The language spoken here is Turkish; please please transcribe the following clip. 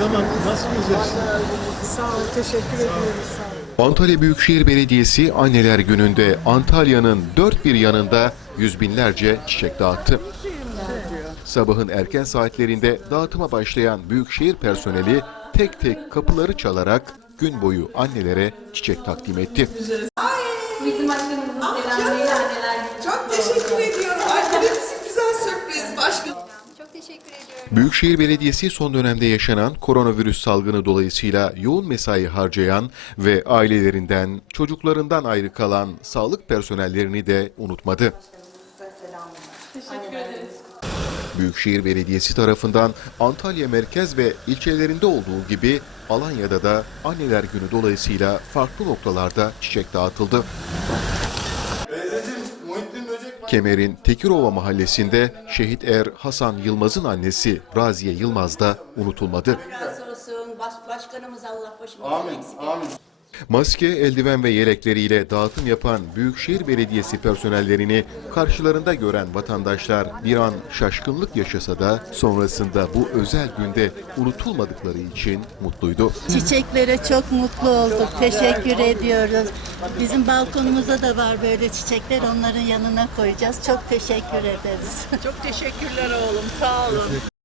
zaman nasıl geçeceksin? Sağ ol, teşekkür ediyoruz. Sağ ol. Antalya Büyükşehir Belediyesi Anneler Günü'nde Antalya'nın dört bir yanında yüz binlerce çiçek dağıttı. Sabahın erken saatlerinde dağıtıma başlayan Büyükşehir personeli tek tek kapıları çalarak gün boyu annelere çiçek takdim etti. Bizim başkanımızın selamlarıyla Büyükşehir Belediyesi son dönemde yaşanan koronavirüs salgını dolayısıyla yoğun mesai harcayan ve ailelerinden, çocuklarından ayrı kalan sağlık personellerini de unutmadı. Büyükşehir Belediyesi tarafından Antalya merkez ve ilçelerinde olduğu gibi Alanya'da da Anneler Günü dolayısıyla farklı noktalarda çiçek dağıtıldı. Kemer'in Tekirova mahallesinde şehit er Hasan Yılmaz'ın annesi Raziye Yılmaz da unutulmadı. razı olsun. Baş, başkanımız Allah başımızdan eksik etmesin. Maske, eldiven ve yelekleriyle dağıtım yapan Büyükşehir Belediyesi personellerini karşılarında gören vatandaşlar bir an şaşkınlık yaşasa da sonrasında bu özel günde unutulmadıkları için mutluydu. Çiçeklere çok mutlu olduk. Teşekkür ediyoruz. Bizim balkonumuzda da var böyle çiçekler. Onların yanına koyacağız. Çok teşekkür ederiz. Çok teşekkürler oğlum, sağ olun.